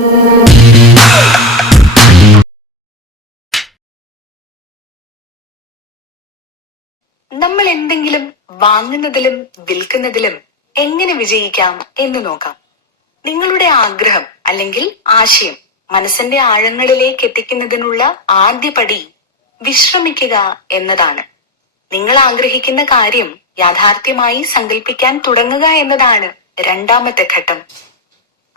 നമ്മൾ എന്തെങ്കിലും വാങ്ങുന്നതിലും വിൽക്കുന്നതിലും എങ്ങനെ വിജയിക്കാം എന്ന് നോക്കാം. നിങ്ങളുടെ ആഗ്രഹം അല്ലെങ്കിൽ ആശയം മനസ്സിന്റെ ആഴങ്ങളിലേക്ക് എത്തിക്കുന്നതിനുള്ള ആദ്യ പടി വിശ്രമിക്കുക എന്നതാണ്. നിങ്ങൾ ആഗ്രഹിക്കുന്ന കാര്യം യാഥാർത്ഥ്യമായി സങ്കല്പിക്കാൻ തുടങ്ങുക എന്നതാണ് രണ്ടാമത്തെ ഘട്ടം.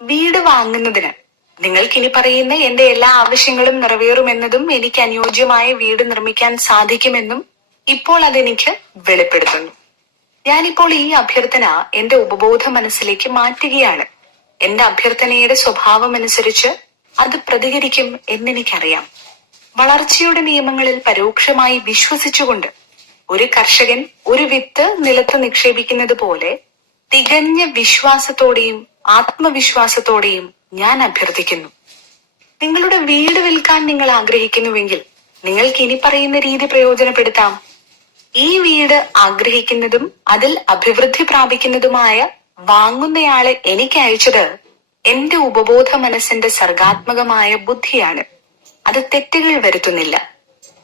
വീട് വാങ്ങുന്നതിന് നിങ്ങൾക്കിനി പറയുന്ന എന്റെ എല്ലാ ആവശ്യങ്ങളും നിറവേറുമെന്നതും എനിക്ക് അനുയോജ്യമായ വീട് നിർമ്മിക്കാൻ സാധിക്കുമെന്നും ഇപ്പോൾ അതെനിക്ക് വെളിപ്പെടുത്തുന്നു. ഞാനിപ്പോൾ ഈ അഭ്യർത്ഥന എന്റെ ഉപബോധ മനസ്സിലേക്ക് മാറ്റുകയാണ്. എന്റെ അഭ്യർത്ഥനയുടെ സ്വഭാവമനുസരിച്ച് അത് പ്രതികരിക്കും എന്നെനിക്കറിയാം. വളർച്ചയുടെ നിയമങ്ങളിൽ പരോക്ഷമായി വിശ്വസിച്ചുകൊണ്ട് ഒരു കർഷകൻ ഒരു വിത്ത് നിലത്ത് നിക്ഷേപിക്കുന്നത് പോലെ തികഞ്ഞ വിശ്വാസത്തോടെയും ആത്മവിശ്വാസത്തോടെയും ഞാൻ അഭ്യർത്ഥിക്കുന്നു. നിങ്ങളുടെ വീട് വിൽക്കാൻ നിങ്ങൾ ആഗ്രഹിക്കുന്നുവെങ്കിൽ നിങ്ങൾക്ക് ഇനി പറയുന്ന രീതി പ്രയോജനപ്പെടുത്താം. ഈ വീട് ആഗ്രഹിക്കുന്നതും അതിൽ അഭിവൃദ്ധി പ്രാപിക്കുന്നതുമായ വാങ്ങുന്നയാളെ എനിക്ക് അയച്ചത് എന്റെ ഉപബോധ മനസ്സിന്റെ സർഗാത്മകമായ ബുദ്ധിയാണ്. അത് തെറ്റുകൾ വരുത്തുന്നില്ല.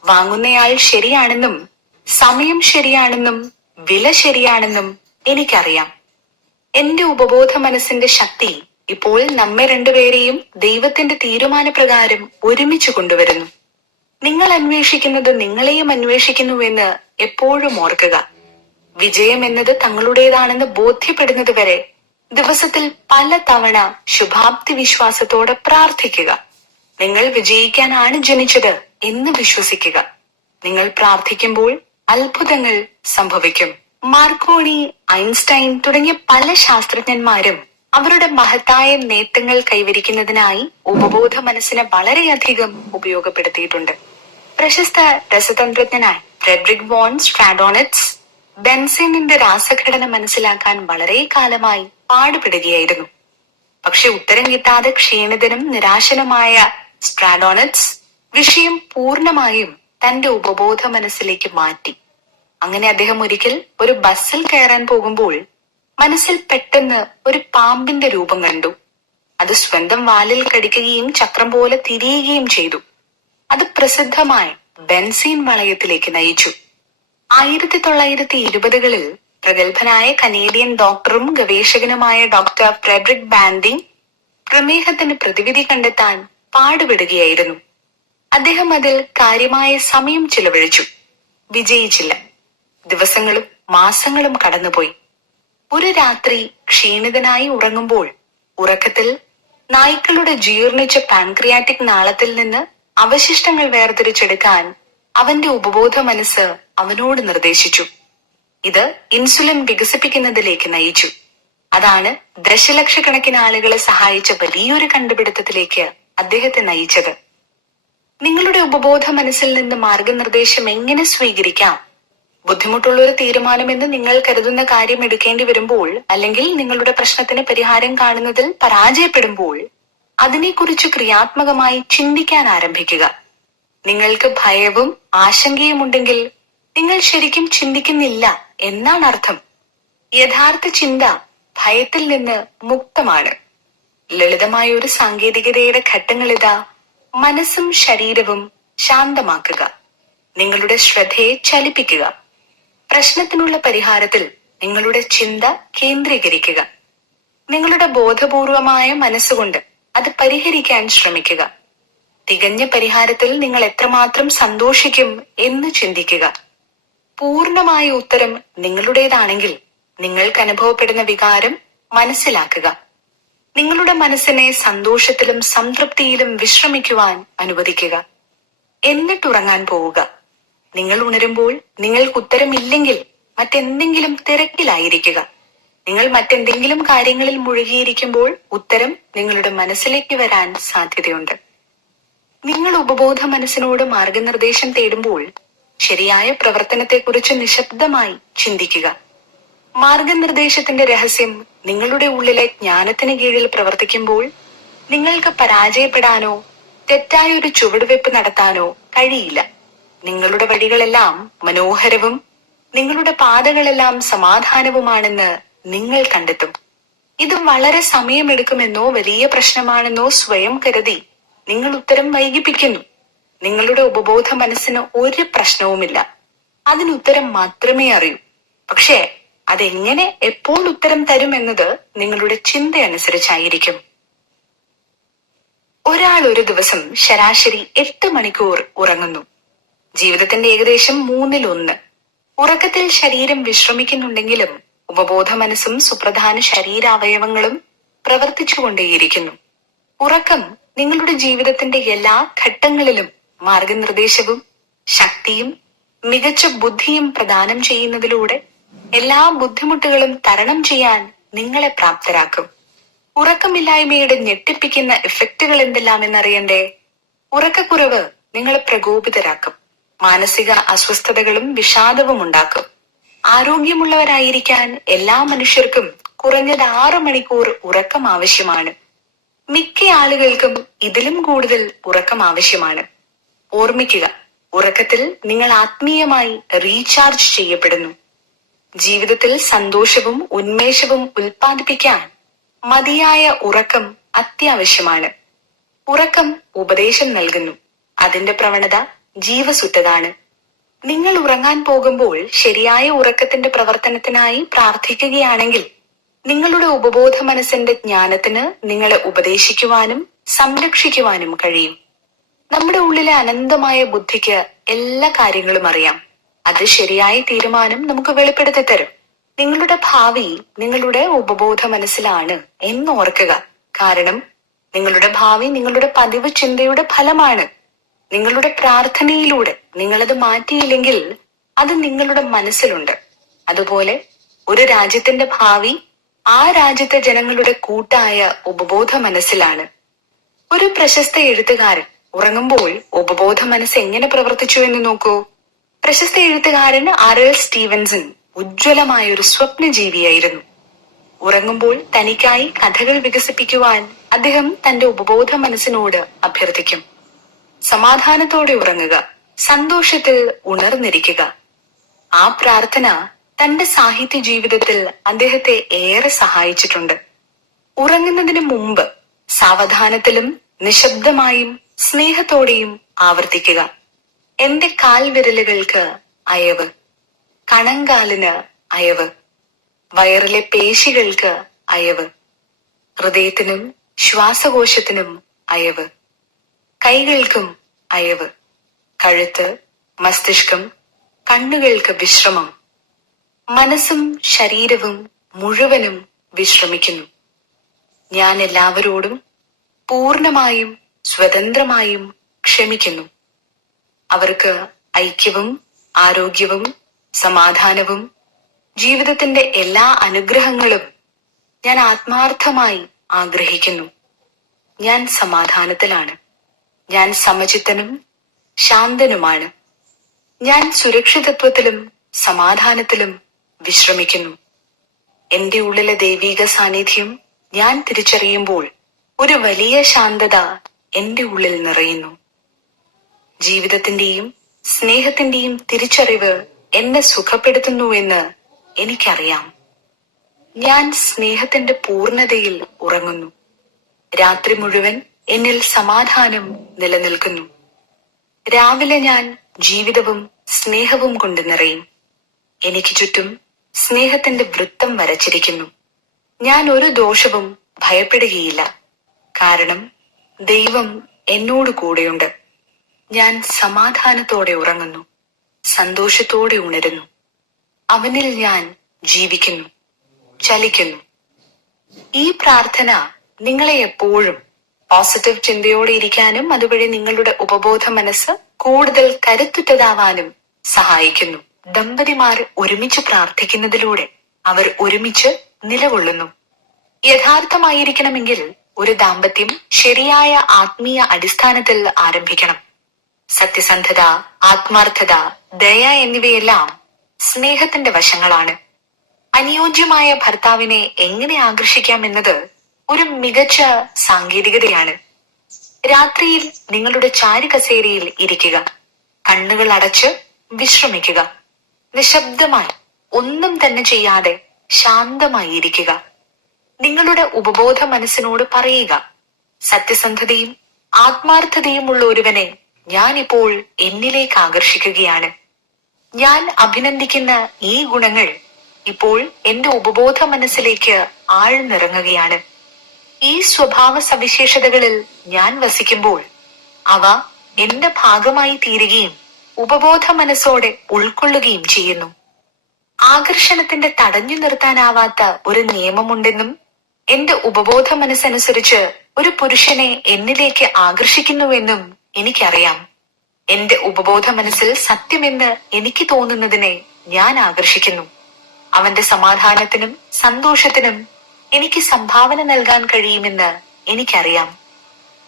വാങ്ങുന്നയാൾ ശരിയാണെന്നും സമയം ശരിയാണെന്നും വില ശരിയാണെന്നും എനിക്കറിയാം. എന്റെ ഉപബോധ മനസ്സിന്റെ ശക്തി ഇപ്പോൾ നമ്മെ രണ്ടുപേരെയും ദൈവത്തിന്റെ തീരുമാനപ്രകാരം ഒരുമിച്ച് കൊണ്ടുവരുന്നു. നിങ്ങൾ അന്വേഷിക്കുന്നത് നിങ്ങളെയും അന്വേഷിക്കുന്നുവെന്ന് എപ്പോഴും ഓർക്കുക. വിജയം എന്നത് തങ്ങളുടേതാണെന്ന് ബോധ്യപ്പെടുന്നത് വരെ ദിവസത്തിൽ പല തവണ ശുഭാപ്തി വിശ്വാസത്തോടെ പ്രാർത്ഥിക്കുക. നിങ്ങൾ വിജയിക്കാനാണ് ജനിച്ചത് എന്ന് വിശ്വസിക്കുക. നിങ്ങൾ പ്രാർത്ഥിക്കുമ്പോൾ അത്ഭുതങ്ങൾ സംഭവിക്കും. മാർക്കോണി, ഐൻസ്റ്റൈൻ തുടങ്ങിയ പല ശാസ്ത്രജ്ഞന്മാരും അവരുടെ മഹത്തായ നേട്ടങ്ങൾ കൈവരിക്കുന്നതിനായി ഉപബോധ മനസ്സിനെ വളരെയധികം ഉപയോഗപ്പെടുത്തിയിട്ടുണ്ട്. പ്രശസ്ത രസതന്ത്രജ്ഞനായ ഫ്രെഡറിക് വോൺ സ്ട്രാഡോണിറ്റ്സ് ബെൻസിനിന്റെ രാസഘടന മനസ്സിലാക്കാൻ വളരെ കാലമായി പാടുപെടുകയായിരുന്നു. പക്ഷെ ഉത്തരം കിട്ടാതെ ക്ഷീണിതനും നിരാശനുമായ സ്ട്രാഡോണിറ്റ്സ് വിഷയം പൂർണ്ണമായും തന്റെ ഉപബോധ മനസ്സിലേക്ക് മാറ്റി. അങ്ങനെ അദ്ദേഹം ഒരിക്കൽ ഒരു ബസ്സിൽ കയറാൻ പോകുമ്പോൾ മനസ്സിൽ പെട്ടെന്ന് ഒരു പാമ്പിന്റെ രൂപം കണ്ടു. അത് സ്വന്തം വാലിൽ കടിക്കുകയും ചക്രം പോലെ തിരിയുകയും ചെയ്തു. അത് പ്രസിദ്ധമായ ബെൻസീൻ വളയത്തിലേക്ക് നയിച്ചു. 1920കളിൽ പ്രഗത്ഭനായ കനേഡിയൻ ഡോക്ടറും ഗവേഷകനുമായ ഡോക്ടർ ഫ്രെഡറിക് ബാൻഡിങ് പ്രമേഹത്തിന് പ്രതിവിധി കണ്ടെത്താൻ പാടുപെടുകയായിരുന്നു. അദ്ദേഹം അതിൽ കാര്യമായ സമയം ചിലവഴിച്ചു. വിജയിച്ചില്ല. ദിവസങ്ങളും മാസങ്ങളും കടന്നുപോയി. ഒരു രാത്രി ക്ഷീണിതനായി ഉറങ്ങുമ്പോൾ ഉറക്കത്തിൽ നായ്ക്കളുടെ ജീർണിച്ച പാൻക്രിയാറ്റിക് നാളത്തിൽ നിന്ന് അവശിഷ്ടങ്ങൾ വേർതിരിച്ചെടുക്കാൻ അവന്റെ ഉപബോധ മനസ്സ് അവനോട് നിർദ്ദേശിച്ചു. ഇത് ഇൻസുലിൻ വികസിപ്പിക്കുന്നതിലേക്ക് നയിച്ചു. അതാണ് ദശലക്ഷക്കണക്കിന് ആളുകളെ സഹായിച്ച വലിയൊരു കണ്ടുപിടുത്തത്തിലേക്ക് അദ്ദേഹത്തെ നയിച്ചത്. നിങ്ങളുടെ ഉപബോധ മനസ്സിൽ നിന്ന് മാർഗനിർദ്ദേശം എങ്ങനെ സ്വീകരിക്കാം? ബുദ്ധിമുട്ടുള്ള ഒരു തീരുമാനമെന്ന് നിങ്ങൾ കരുതുന്ന കാര്യം എടുക്കേണ്ടി വരുമ്പോൾ, അല്ലെങ്കിൽ നിങ്ങളുടെ പ്രശ്നത്തിന് പരിഹാരം കാണുന്നതിൽ പരാജയപ്പെടുമ്പോൾ അതിനെക്കുറിച്ച് ക്രിയാത്മകമായി ചിന്തിക്കാൻ ആരംഭിക്കുക. നിങ്ങൾക്ക് ഭയവും ആശങ്കയും ഉണ്ടെങ്കിൽ നിങ്ങൾ ശരിക്കും ചിന്തിക്കുന്നില്ല എന്നാണ് അർത്ഥം. യഥാർത്ഥ ചിന്ത ഭയത്തിൽ നിന്ന് മുക്തമാണ്. ലളിതമായ ഒരു സാങ്കേതികതയുടെ ഘട്ടങ്ങളിതാ. മനസ്സും ശരീരവും ശാന്തമാക്കുക. നിങ്ങളുടെ ശ്രദ്ധയെ ചലിപ്പിക്കുക. പ്രശ്നത്തിനുള്ള പരിഹാരത്തിൽ നിങ്ങളുടെ ചിന്ത കേന്ദ്രീകരിക്കുക. നിങ്ങളുടെ ബോധപൂർവമായ മനസ്സുകൊണ്ട് അത് പരിഹരിക്കാൻ ശ്രമിക്കുക. തികഞ്ഞ പരിഹാരത്തിൽ നിങ്ങൾ എത്രമാത്രം സന്തോഷിക്കും എന്ന് ചിന്തിക്കുക. പൂർണ്ണമായ ഉത്തരം നിങ്ങളുടേതാണെങ്കിൽ നിങ്ങൾക്ക് അനുഭവപ്പെടുന്ന വികാരം മനസ്സിലാക്കുക. നിങ്ങളുടെ മനസ്സിനെ സന്തോഷത്തിലും സംതൃപ്തിയിലും വിശ്രമിക്കുവാൻ അനുവദിക്കുക. എന്നിട്ടുറങ്ങാൻ പോവുക. നിങ്ങൾ ഉണരുമ്പോൾ നിങ്ങൾക്ക് ഉത്തരമില്ലെങ്കിൽ മറ്റെന്തെങ്കിലും തിരക്കിലായിരിക്കുക. നിങ്ങൾ മറ്റെന്തെങ്കിലും കാര്യങ്ങളിൽ മുഴുകിയിരിക്കുമ്പോൾ ഉത്തരം നിങ്ങളുടെ മനസ്സിലേക്ക് വരാൻ സാധ്യതയുണ്ട്. നിങ്ങൾ ഉപബോധ മനസ്സിനോട് മാർഗനിർദ്ദേശം തേടുമ്പോൾ ശരിയായ പ്രവർത്തനത്തെക്കുറിച്ച് നിശബ്ദമായി ചിന്തിക്കുക. മാർഗനിർദ്ദേശത്തിന്റെ രഹസ്യം നിങ്ങളുടെ ഉള്ളിലെ ജ്ഞാനത്തിന് കീഴിൽ പ്രവർത്തിക്കുമ്പോൾ നിങ്ങൾക്ക് പരാജയപ്പെടാനോ തെറ്റായ ഒരു ചുവടുവെപ്പ് നടത്താനോ കഴിയില്ല. നിങ്ങളുടെ വഴികളെല്ലാം മനോഹരവും നിങ്ങളുടെ പാതകളെല്ലാം സമാധാനവുമാണെന്ന് നിങ്ങൾ കണ്ടെത്തും. ഇത് വളരെ സമയമെടുക്കുമെന്നോ വലിയ പ്രശ്നമാണെന്നോ സ്വയം കരുതി നിങ്ങൾ ഉത്തരം വൈകിപ്പിക്കുന്നു. നിങ്ങളുടെ ഉപബോധ മനസ്സിന് ഒരു പ്രശ്നവുമില്ല. അതിന് ഉത്തരം മാത്രമേ അറിയൂ. പക്ഷേ അതെങ്ങനെ എപ്പോൾ ഉത്തരം തരുമെന്നത് നിങ്ങളുടെ ചിന്തയനുസരിച്ചായിരിക്കും. ഒരാൾ ഒരു ദിവസം ശരാശരി 8 മണിക്കൂർ ഉറങ്ങുന്നു. ജീവിതത്തിന്റെ ഏകദേശം 1/3. ഉറക്കത്തിൽ ശരീരം വിശ്രമിക്കുന്നുണ്ടെങ്കിലും ഉപബോധ മനസ്സും സുപ്രധാന ശരീരാവയവങ്ങളും പ്രവർത്തിച്ചുകൊണ്ടേയിരിക്കുന്നു. ഉറക്കം നിങ്ങളുടെ ജീവിതത്തിന്റെ എല്ലാ ഘട്ടങ്ങളിലും മാർഗനിർദ്ദേശവും ശക്തിയും മികച്ച ബുദ്ധിയും പ്രദാനം ചെയ്യുന്നതിലൂടെ എല്ലാ ബുദ്ധിമുട്ടുകളും തരണം ചെയ്യാൻ നിങ്ങളെ പ്രാപ്തരാക്കും. ഉറക്കമില്ലായ്മയുടെ ഞെട്ടിപ്പിക്കുന്ന ഇഫക്റ്റുകൾ എന്തെല്ലാമെന്നറിയണ്ടേ? ഉറക്കക്കുറവ് നിങ്ങളെ പ്രകോപിതരാക്കും. മാനസിക അസ്വസ്ഥതകളും വിഷാദവും ഉണ്ടാക്കും. ആരോഗ്യമുള്ളവരായിരിക്കാൻ എല്ലാ മനുഷ്യർക്കും കുറഞ്ഞത് 6 മണിക്കൂർ ഉറക്കം ആവശ്യമാണ്. മിക്ക ആളുകൾക്കും ഇതിലും കൂടുതൽ ഉറക്കം ആവശ്യമാണ്. ഓർമ്മിക്കുക, ഉറക്കത്തിൽ നിങ്ങൾ ആത്മീയമായി റീചാർജ് ചെയ്യപ്പെടുന്നു. ജീവിതത്തിൽ സന്തോഷവും ഉന്മേഷവും ഉൽപ്പാദിപ്പിക്കാൻ മതിയായ ഉറക്കം അത്യാവശ്യമാണ്. ഉറക്കം ഉപദേശം നൽകുന്നു. അതിന്റെ പ്രവണത ജീവസുറ്റതാണ്. നിങ്ങൾ ഉറങ്ങാൻ പോകുമ്പോൾ ശരിയായ ഉറക്കത്തിന്റെ പ്രവർത്തനത്തിനായി പ്രാർത്ഥിക്കുകയാണെങ്കിൽ നിങ്ങളുടെ ഉപബോധ മനസ്സിന്റെ ജ്ഞാനത്തിന് നിങ്ങളെ ഉപദേശിക്കുവാനും സംരക്ഷിക്കുവാനും കഴിയും. നമ്മുടെ ഉള്ളിലെ അനന്തമായ ബുദ്ധിക്ക് എല്ലാ കാര്യങ്ങളും അറിയാം. അത് ശരിയായ തീരുമാനം നമുക്ക് വെളിപ്പെടുത്തി തരും. നിങ്ങളുടെ ഭാവി നിങ്ങളുടെ ഉപബോധ മനസ്സിലാണ് എന്ന് ഓർക്കുക. കാരണം നിങ്ങളുടെ ഭാവി നിങ്ങളുടെ പതിവ് ചിന്തയുടെ ഫലമാണ്. നിങ്ങളുടെ പ്രാർത്ഥനയിലൂടെ നിങ്ങളത് മാറ്റിയില്ലെങ്കിൽ അത് നിങ്ങളുടെ മനസ്സിലുണ്ട്. അതുപോലെ ഒരു രാജ്യത്തിന്റെ ഭാവി ആ രാജ്യത്തെ ജനങ്ങളുടെ കൂട്ടായ ഉപബോധ മനസ്സിലാണ്. ഒരു പ്രശസ്ത എഴുത്തുകാരൻ ഉറങ്ങുമ്പോൾ ഉപബോധ മനസ്സ് എങ്ങനെ പ്രവർത്തിച്ചു എന്ന് നോക്കൂ. പ്രശസ്ത എഴുത്തുകാരൻ ആർ.എൽ. സ്റ്റീവൻസൺ ഉജ്ജ്വലമായ ഒരു സ്വപ്നജീവിയായിരുന്നു. ഉറങ്ങുമ്പോൾ തനിക്കായി കഥകൾ വികസിപ്പിക്കുവാൻ അദ്ദേഹം തന്റെ ഉപബോധ മനസ്സിനോട് അഭ്യർത്ഥിക്കും. സമാധാനത്തോടെ ഉറങ്ങുക, സന്തോഷത്തിൽ ഉണർന്നിരിക്കുക. ആ പ്രാർത്ഥന തന്റെ സാഹിത്യ ജീവിതത്തിൽ അദ്ദേഹത്തെ ഏറെ സഹായിച്ചിട്ടുണ്ട്. ഉറങ്ങുന്നതിന് മുമ്പ് സാവധാനത്തിലും നിശബ്ദമായും സ്നേഹത്തോടെയും ആവർത്തിക്കുക. എന്റെ കാൽവിരലുകൾക്ക് അയവ്, കണങ്കാലിന് അയവ്, വയറിലെ പേശികൾക്ക് അയവ്, ഹൃദയത്തിനും ശ്വാസകോശത്തിനും അയവ്, കൈകൾക്കും അയവ്, കഴുത്ത്, മസ്തിഷ്കം, കണ്ണുകൾക്ക് വിശ്രമം. മനസ്സും ശരീരവും മുഴുവനും വിശ്രമിക്കുന്നു. ഞാൻ എല്ലാവരോടും പൂർണ്ണമായും സ്വതന്ത്രമായും ക്ഷമിക്കുന്നു. അവർക്ക് ഐക്യവും ആരോഗ്യവും സമാധാനവും ജീവിതത്തിന്റെ എല്ലാ അനുഗ്രഹങ്ങളും ഞാൻ ആത്മാർത്ഥമായി ആഗ്രഹിക്കുന്നു. ഞാൻ സമാധാനത്തിലാണ്. ഞാൻ സമചിത്തനും ശാന്തനുമാണ്. ഞാൻ സുരക്ഷിതത്വത്തിലും സമാധാനത്തിലും വിശ്രമിക്കുന്നു. എന്റെ ഉള്ളിലെ ദൈവിക സാന്നിധ്യം ഞാൻ തിരിച്ചറിയുമ്പോൾ ഒരു വലിയ ശാന്തത എന്റെ ഉള്ളിൽ നിറയുന്നു. ജീവിതത്തിന്റെയും സ്നേഹത്തിന്റെയും തിരിച്ചറിവ് എന്നെ സുഖപ്പെടുത്തുന്നുവെന്ന് എനിക്കറിയാം. ഞാൻ സ്നേഹത്തിന്റെ പൂർണ്ണതയിൽ ഉറങ്ങുന്നു. രാത്രി മുഴുവൻ എന്നിൽ സമാധാനം നിലനിൽക്കുന്നു. രാവിലെ ഞാൻ ജീവിതവും സ്നേഹവും കൊണ്ട് നിറയും. എനിക്ക് ചുറ്റും സ്നേഹത്തിന്റെ വൃത്തം വരച്ചിരിക്കുന്നു. ഞാൻ ഒരു ദോഷവും ഭയപ്പെടുകയില്ല. കാരണം ദൈവം എന്നോട് കൂടെയുണ്ട്. ഞാൻ സമാധാനത്തോടെ ഉറങ്ങുന്നു, സന്തോഷത്തോടെ ഉണരുന്നു. അവനിൽ ഞാൻ ജീവിക്കുന്നു, ചലിക്കുന്നു. ഈ പ്രാർത്ഥന നിങ്ങളെ എപ്പോഴും പോസിറ്റീവ് ചിന്തയോടെ ഇരിക്കാനും അതുവഴി നിങ്ങളുടെ ഉപബോധ മനസ്സ് കൂടുതൽ കരുത്തുറ്റതാവാനും സഹായിക്കുന്നു. ദമ്പതിമാർ ഒരുമിച്ച് പ്രാർത്ഥിക്കുന്നതിലൂടെ അവർ ഒരുമിച്ച് നിലകൊള്ളുന്നു. യഥാർത്ഥമായിരിക്കണമെങ്കിൽ ഒരു ദാമ്പത്യം ശരിയായ ആത്മീയ അടിസ്ഥാനത്തിൽ ആരംഭിക്കണം. സത്യസന്ധത, ആത്മാർത്ഥത, ദയ എന്നിവയെല്ലാം സ്നേഹത്തിന്റെ വശങ്ങളാണ്. അനുയോജ്യമായ ഭർത്താവിനെ എങ്ങനെ ആകർഷിക്കാം എന്നത് ഒരു മികച്ച സാങ്കേതികതയാണ്. രാത്രിയിൽ നിങ്ങളുടെ ചാരുകസേരയിൽ ഇരിക്കുക, കണ്ണുകൾ അടച്ച് വിശ്രമിക്കുക. നിശബ്ദമായി ഒന്നും തന്നെ ചെയ്യാതെ ശാന്തമായി ഇരിക്കുക. നിങ്ങളുടെ ഉപബോധ മനസ്സിനോട് പറയുക, സത്യസന്ധതയും ആത്മാർത്ഥതയുമുള്ള ഒരുവനെ ഞാൻ ഇപ്പോൾ എന്നിലേക്ക് ആകർഷിക്കുകയാണ്. ഞാൻ അഭിനന്ദിക്കുന്ന ഈ ഗുണങ്ങൾ ഇപ്പോൾ എന്റെ ഉപബോധ മനസ്സിലേക്ക് ആഴ്ന്നിറങ്ങുകയാണ്. ഈ സ്വഭാവ സവിശേഷതകളിൽ ഞാൻ വസിക്കുമ്പോൾ അവ എന്റെ ഭാഗമായി തീരുകയും ഉപബോധ മനസ്സോടെ ഉൾക്കൊള്ളുകയും ചെയ്യുന്നു. ആകർഷണത്തിന്റെ തടഞ്ഞു നിർത്താനാവാത്ത ഒരു നിയമമുണ്ടെന്നും എന്റെ ഉപബോധ മനസ്സനുസരിച്ച് ഒരു പുരുഷനെ എന്നിലേക്ക് ആകർഷിക്കുന്നുവെന്നും എനിക്കറിയാം. എന്റെ ഉപബോധ മനസ്സിൽ സത്യമെന്ന് എനിക്ക് തോന്നുന്നതിനെ ഞാൻ ആകർഷിക്കുന്നു. അവന്റെ സമാധാനത്തിനും സന്തോഷത്തിനും എനിക്ക് സംഭാവന നൽകാൻ കഴിയുമെന്ന് എനിക്കറിയാം.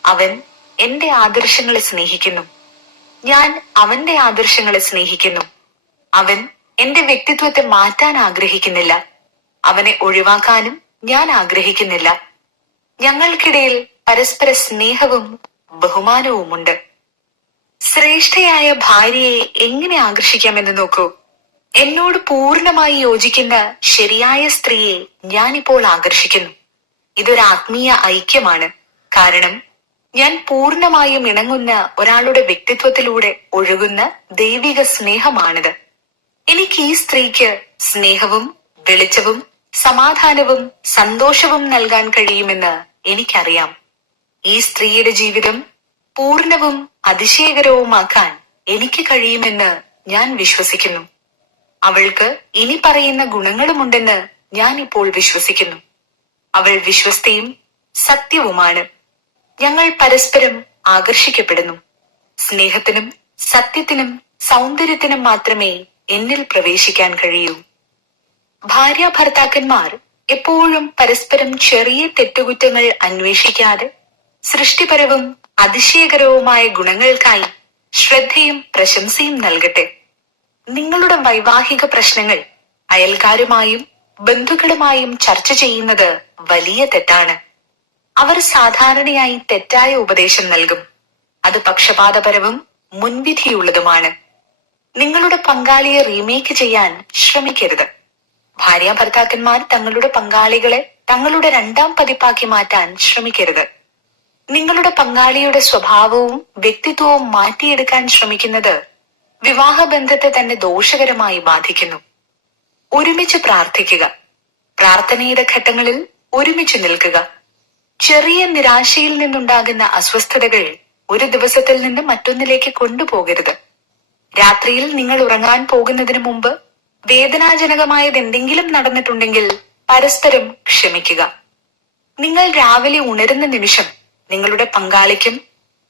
അവൻ എന്റെ ആദർശങ്ങളെ സ്നേഹിക്കുന്നു. ഞാൻ അവന്റെ ആദർശങ്ങളെ സ്നേഹിക്കുന്നു. അവൻ എന്റെ വ്യക്തിത്വത്തെ മാറ്റാൻ ആഗ്രഹിക്കുന്നില്ല. അവനെ ഒഴിവാക്കാനും ഞാൻ ആഗ്രഹിക്കുന്നില്ല. ഞങ്ങൾക്കിടയിൽ പരസ്പര സ്നേഹവും ബഹുമാനവുമുണ്ട്. ശ്രേഷ്ഠയായ ഭാര്യയെ എങ്ങനെ ആകർഷിക്കാമെന്ന് നോക്കൂ. എന്നോട് പൂർണ്ണമായി യോജിക്കുന്ന ശരിയായ സ്ത്രീയെ ഞാനിപ്പോൾ ആകർഷിക്കുന്നു. ഇതൊരു ആത്മീയ ഐക്യമാണ്. കാരണം ഞാൻ പൂർണ്ണമായും ഇണങ്ങുന്ന ഒരാളുടെ വ്യക്തിത്വത്തിലൂടെ ഒഴുകുന്ന ദൈവിക സ്നേഹമാണിത്. എനിക്ക് ഈ സ്ത്രീക്ക് സ്നേഹവും വെളിച്ചവും സമാധാനവും സന്തോഷവും നൽകാൻ കഴിയുമെന്ന് എനിക്കറിയാം. ഈ സ്ത്രീയുടെ ജീവിതം പൂർണ്ണവും അതിശയകരവുമാക്കാൻ എനിക്ക് കഴിയുമെന്ന് ഞാൻ വിശ്വസിക്കുന്നു. അവൾക്ക് ഇനി പറയുന്ന ഗുണങ്ങളുമുണ്ടെന്ന് ഞാൻ ഇപ്പോൾ വിശ്വസിക്കുന്നു. അവൾ വിശ്വസ്തയും സത്യവുമാണ്. ഞങ്ങൾ പരസ്പരം ആകർഷിക്കപ്പെടുന്നു. സ്നേഹത്തിനും സത്യത്തിനും സൗന്ദര്യത്തിനും മാത്രമേ എന്നിൽ പ്രവേശിക്കാൻ കഴിയൂ. ഭാര്യ ഭർത്താക്കന്മാർ എപ്പോഴും പരസ്പരം ചെറിയ തെറ്റുകുറ്റങ്ങൾ അന്വേഷിക്കാതെ സൃഷ്ടിപരവും അതിശയകരവുമായ ഗുണങ്ങൾക്കായി ശ്രദ്ധയും പ്രശംസയും നൽകട്ടെ. നിങ്ങളുടെ വൈവാഹിക പ്രശ്നങ്ങൾ അയൽക്കാരുമായും ബന്ധുക്കളുമായും ചർച്ച ചെയ്യുന്നത് വലിയ തെറ്റാണ്. അവർ സാധാരണയായി തെറ്റായ ഉപദേശം നൽകും. അത് പക്ഷപാതപരവും മുൻവിധിയുള്ളതുമാണ്. നിങ്ങളുടെ പങ്കാളിയെ റീമേക്ക് ചെയ്യാൻ ശ്രമിക്കരുത്. ഭാര്യ ഭർത്താക്കന്മാർ തങ്ങളുടെ പങ്കാളികളെ തങ്ങളുടെ രണ്ടാം പതിപ്പാക്കി മാറ്റാൻ ശ്രമിക്കരുത്. നിങ്ങളുടെ പങ്കാളിയുടെ സ്വഭാവവും വ്യക്തിത്വവും മാറ്റിയെടുക്കാൻ ശ്രമിക്കുന്നത് വിവാഹബന്ധത്തെ തന്നെ ദോഷകരമായി ബാധിക്കുന്നു. ഒരുമിച്ച് പ്രാർത്ഥിക്കുക. പ്രാർത്ഥനയുടെ ഘട്ടങ്ങളിൽ ഒരുമിച്ച് നിൽക്കുക. ചെറിയ നിരാശയിൽ നിന്നുണ്ടാകുന്ന അസ്വസ്ഥതകൾ ഒരു ദിവസത്തിൽ നിന്ന് മറ്റൊന്നിലേക്ക് കൊണ്ടുപോകരുത്. രാത്രിയിൽ നിങ്ങൾ ഉറങ്ങാൻ പോകുന്നതിന് മുമ്പ് വേദനാജനകമായത് എന്തെങ്കിലും നടന്നിട്ടുണ്ടെങ്കിൽ പരസ്പരം ക്ഷമിക്കുക. നിങ്ങൾ രാവിലെ ഉണരുന്ന നിമിഷം നിങ്ങളുടെ പങ്കാളിക്കും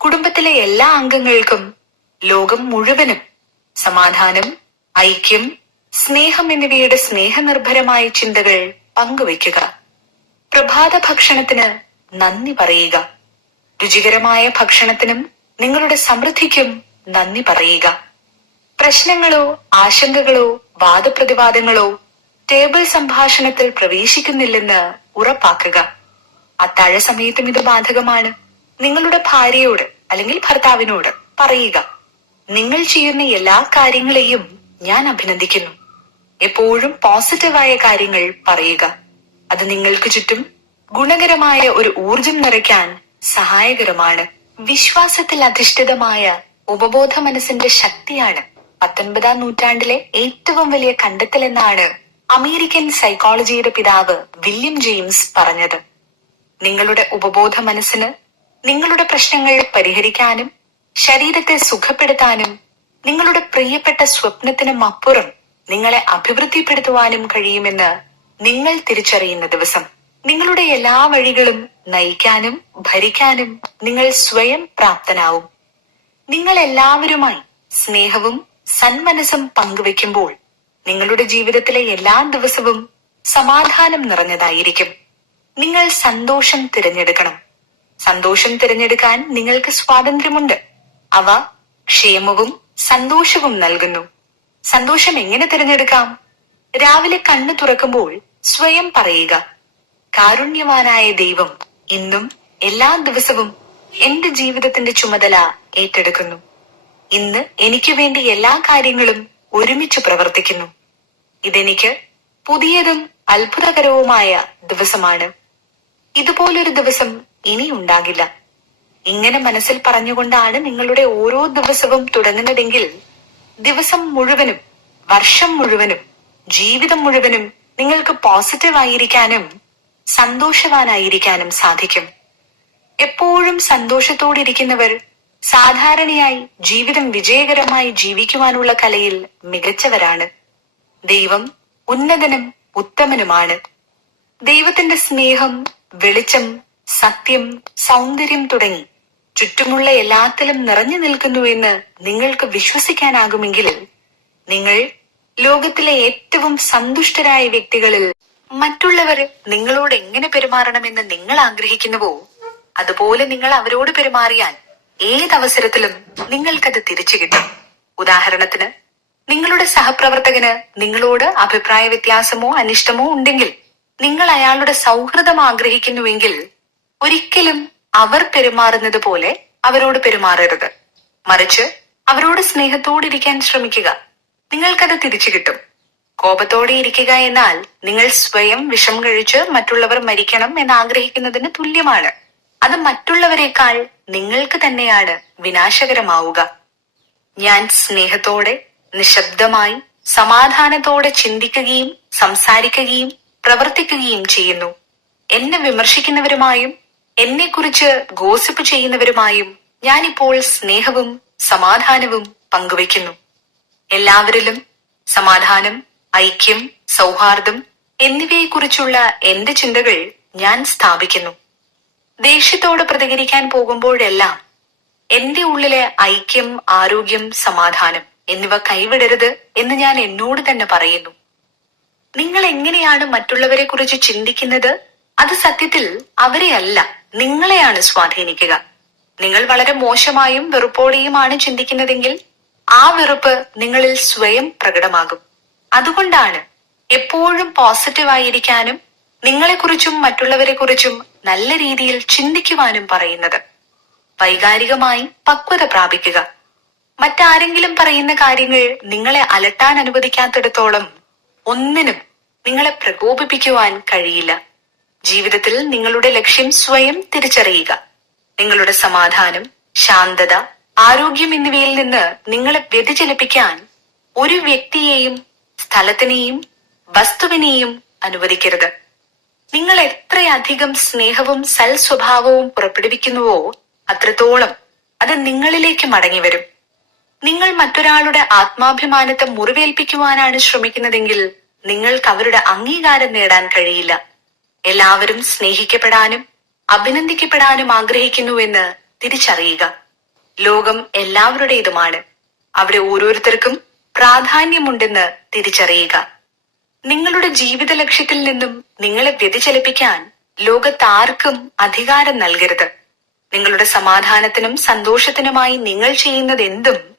കുടുംബത്തിലെ എല്ലാ അംഗങ്ങൾക്കും ലോകം മുഴുവനും സമാധാനം, ഐക്യം, സ്നേഹം എന്നിവയുടെ സ്നേഹനിർഭരമായ ചിന്തകൾ പങ്കുവയ്ക്കുക. പ്രഭാത ഭക്ഷണത്തിന് നന്ദി പറയുക. രുചികരമായ ഭക്ഷണത്തിനും നിങ്ങളുടെ സമൃദ്ധിക്കും നന്ദി പറയുക. പ്രശ്നങ്ങളോ ആശങ്കകളോ വാദപ്രതിവാദങ്ങളോ ടേബിൾ സംഭാഷണത്തിൽ പ്രവേശിക്കുന്നില്ലെന്ന് ഉറപ്പാക്കുക. അത്താഴ സമയത്തും ഇത് ബാധകമാണ്. നിങ്ങളുടെ ഭാര്യയോട് അല്ലെങ്കിൽ ഭർത്താവിനോട് പറയുക, നിങ്ങൾ ചെയ്യുന്ന എല്ലാ കാര്യങ്ങളെയും ഞാൻ അഭിനന്ദിക്കുന്നു. എപ്പോഴും പോസിറ്റീവായ കാര്യങ്ങൾ പറയുക. അത് നിങ്ങൾക്ക് ചുറ്റും ഗുണകരമായ ഒരു ഊർജം നിറയ്ക്കാൻ സഹായകരമാണ്. വിശ്വാസത്തിൽ അധിഷ്ഠിതമായ ഉപബോധ മനസ്സിന്റെ ശക്തിയാണ് 19ാം നൂറ്റാണ്ടിലെ ഏറ്റവും വലിയ കണ്ടെത്തൽ എന്നാണ് അമേരിക്കൻ സൈക്കോളജിയുടെ പിതാവ് വില്യം ജെയിംസ് പറഞ്ഞത്. നിങ്ങളുടെ ഉപബോധ മനസ്സിന് നിങ്ങളുടെ പ്രശ്നങ്ങൾ പരിഹരിക്കാനും ശരീരത്തെ സുഖപ്പെടുത്താനും നിങ്ങളുടെ പ്രിയപ്പെട്ട സ്വപ്നത്തിനും അപ്പുറം നിങ്ങളെ അഭിവൃദ്ധിപ്പെടുത്തുവാനും കഴിയുമെന്ന് നിങ്ങൾ തിരിച്ചറിയുന്ന ദിവസം നിങ്ങളുടെ എല്ലാ വഴികളും നയിക്കാനും ഭരിക്കാനും നിങ്ങൾ സ്വയം പ്രാപ്തനാവും. നിങ്ങൾ എല്ലാവരുമായി സ്നേഹവും സന്മനസ്സും പങ്കുവെക്കുമ്പോൾ നിങ്ങളുടെ ജീവിതത്തിലെ എല്ലാ ദിവസവും സമാധാനം നിറഞ്ഞതായിരിക്കും. നിങ്ങൾ സന്തോഷം തിരഞ്ഞെടുക്കണം. സന്തോഷം തിരഞ്ഞെടുക്കാൻ നിങ്ങൾക്ക് സ്വാതന്ത്ര്യമുണ്ട്. അവ ക്ഷേമവും സന്തോഷവും നൽകുന്നു. സന്തോഷം എങ്ങനെ തിരഞ്ഞെടുക്കാം? രാവിലെ കണ്ണു തുറക്കുമ്പോൾ സ്വയം പറയുക, കാരുണ്യവാനായ ദൈവം ഇന്നും എല്ലാ ദിവസവും എന്റെ ജീവിതത്തിന്റെ ചുമതല ഏറ്റെടുക്കുന്നു. ഇന്ന് എനിക്ക് വേണ്ടി എല്ലാ കാര്യങ്ങളും ഒരുമിച്ച് പ്രവർത്തിക്കുന്നു. ഇതെനിക്ക് പുതിയതും അത്ഭുതകരവുമായ ദിവസമാണ്. ഇതുപോലൊരു ദിവസം ഇനി ഉണ്ടാകില്ല. ഇങ്ങനെ മനസ്സിൽ പറഞ്ഞുകൊണ്ടാണ് നിങ്ങളുടെ ഓരോ ദിവസവും തുടങ്ങുന്നതെങ്കിൽ ദിവസം മുഴുവനും, വർഷം മുഴുവനും, ജീവിതം മുഴുവനും നിങ്ങൾക്ക് പോസിറ്റീവ് ആയിരിക്കാനും സന്തോഷവാനായിരിക്കാനും സാധിക്കും. എപ്പോഴും സന്തോഷത്തോടിരിക്കുന്നവർ സാധാരണയായി ജീവിതം വിജയകരമായി ജീവിക്കുവാനുള്ള കലയിൽ മികച്ചവരാണ്. ദൈവം ഉന്നതനും ഉത്തമനുമാണ്. ദൈവത്തിന്റെ സ്നേഹം, വെളിച്ചം, സത്യം, സൗന്ദര്യം തുടങ്ങി ചുറ്റുമുള്ള എല്ലാത്തിലും നിറഞ്ഞു നിൽക്കുന്നുവെന്ന് നിങ്ങൾക്ക് വിശ്വസിക്കാനാകുമെങ്കിൽ നിങ്ങൾ ലോകത്തിലെ ഏറ്റവും സന്തുഷ്ടരായ വ്യക്തികളിൽ മറ്റുള്ളവർ നിങ്ങളോട് എങ്ങനെ പെരുമാറണമെന്ന് നിങ്ങൾ ആഗ്രഹിക്കുന്നുവോ അതുപോലെ നിങ്ങൾ അവരോട് പെരുമാറിയാൽ ഏതവസരത്തിലും നിങ്ങൾക്കത് തിരിച്ചു കിട്ടും. ഉദാഹരണത്തിന്, നിങ്ങളുടെ സഹപ്രവർത്തകന് നിങ്ങളോട് അഭിപ്രായ വ്യത്യാസമോ അനിഷ്ടമോ ഉണ്ടെങ്കിൽ നിങ്ങൾ അയാളുടെ സൗഹൃദം ആഗ്രഹിക്കുന്നുവെങ്കിൽ ഒരിക്കലും അവർ പെരുമാറുന്നത് പോലെ അവരോട് പെരുമാറരുത്. മറിച്ച് അവരോട് സ്നേഹത്തോടിരിക്കാൻ ശ്രമിക്കുക. നിങ്ങൾക്കത് തിരിച്ചു കിട്ടും. കോപത്തോടെ ഇരിക്കുക എന്നാൽ നിങ്ങൾ സ്വയം വിഷം കഴിച്ച് മറ്റുള്ളവർ മരിക്കണം എന്ന് ആഗ്രഹിക്കുന്നതിന് തുല്യമാണ്. അത് മറ്റുള്ളവരെക്കാൾ നിങ്ങൾക്ക് തന്നെയാണ് വിനാശകരമാവുക. ഞാൻ സ്നേഹത്തോടെ, നിശബ്ദമായി, സമാധാനത്തോടെ ചിന്തിക്കുകയും സംസാരിക്കുകയും പ്രവർത്തിക്കുകയും ചെയ്യുന്നു. എന്നെ വിമർശിക്കുന്നവരുമായും എന്നെക്കുറിച്ച് ഗോസിപ്പ് ചെയ്യുന്നവരുമായും ഞാനിപ്പോൾ സ്നേഹവും സമാധാനവും പങ്കുവയ്ക്കുന്നു. എല്ലാവരിലും സമാധാനം, ഐക്യം, സൗഹാർദ്ദം എന്നിവയെക്കുറിച്ചുള്ള എന്റെ ചിന്തകൾ ഞാൻ സ്ഥാപിക്കുന്നു. ദേഷ്യത്തോട് പ്രതികരിക്കാൻ പോകുമ്പോഴെല്ലാം എന്റെ ഉള്ളിലെ ഐക്യം, ആരോഗ്യം, സമാധാനം എന്നിവ കൈവിടരുത് എന്ന് ഞാൻ എന്നോട് തന്നെ പറയുന്നു. നിങ്ങൾ എങ്ങനെയാണ് മറ്റുള്ളവരെ കുറിച്ച് ചിന്തിക്കുന്നത് അത് സത്യത്തിൽ അവരെയല്ല, നിങ്ങളെയാണ് സ്വാധീനിക്കുക. നിങ്ങൾ വളരെ മോശമായും വെറുപ്പോടെയുമാണ് ചിന്തിക്കുന്നതെങ്കിൽ ആ വെറുപ്പ് നിങ്ങളിൽ സ്വയം പ്രകടമാകും. അതുകൊണ്ടാണ് എപ്പോഴും പോസിറ്റീവായിരിക്കാനും നിങ്ങളെക്കുറിച്ചും മറ്റുള്ളവരെ കുറിച്ചും നല്ല രീതിയിൽ ചിന്തിക്കുവാനും പറയുന്നത്. വൈകാരികമായി പക്വത പ്രാപിക്കുക. മറ്റാരെങ്കിലും പറയുന്ന കാര്യങ്ങൾ നിങ്ങളെ അലട്ടാൻ അനുവദിക്കാത്തിടത്തോളം ഒന്നിനും നിങ്ങളെ പ്രകോപിപ്പിക്കുവാൻ കഴിയില്ല. ജീവിതത്തിൽ നിങ്ങളുടെ ലക്ഷ്യം സ്വയം തിരിച്ചറിയുക. നിങ്ങളുടെ സമാധാനം, ശാന്തത, ആരോഗ്യം എന്നിവയിൽ നിന്ന് നിങ്ങളെ വ്യതിചലിപ്പിക്കാൻ ഒരു വ്യക്തിയെയും സ്ഥലത്തിനെയും വസ്തുവിനെയും അനുവദിക്കരുത്. നിങ്ങൾ എത്രയധികം സ്നേഹവും സൽസ്വഭാവവും പുറപ്പെടുവിക്കുന്നുവോ അത്രത്തോളം അത് നിങ്ങളിലേക്ക് മടങ്ങി വരും. നിങ്ങൾ മറ്റൊരാളുടെ ആത്മാഭിമാനത്തെ മുറിവേൽപ്പിക്കുവാനാണ് ശ്രമിക്കുന്നതെങ്കിൽ നിങ്ങൾക്ക് അവരുടെ അംഗീകാരം നേടാൻ കഴിയില്ല. എല്ലാവരും സ്നേഹിക്കപ്പെടാനും അഭിനന്ദിക്കപ്പെടാനും ആഗ്രഹിക്കുന്നുവെന്ന് തിരിച്ചറിയുക. ലോകം എല്ലാവരുടേതുമാണ്. അവിടെ ഓരോരുത്തർക്കും പ്രാധാന്യമുണ്ടെന്ന് തിരിച്ചറിയുക. നിങ്ങളുടെ ജീവിത ലക്ഷ്യത്തിൽ നിന്നും നിങ്ങളെ വ്യതിചലിപ്പിക്കാൻ ലോകത്താർക്കും അധികാരം നൽകരുത്. നിങ്ങളുടെ സമാധാനത്തിനും സന്തോഷത്തിനുമായി നിങ്ങൾ ചെയ്യുന്നത് എന്തും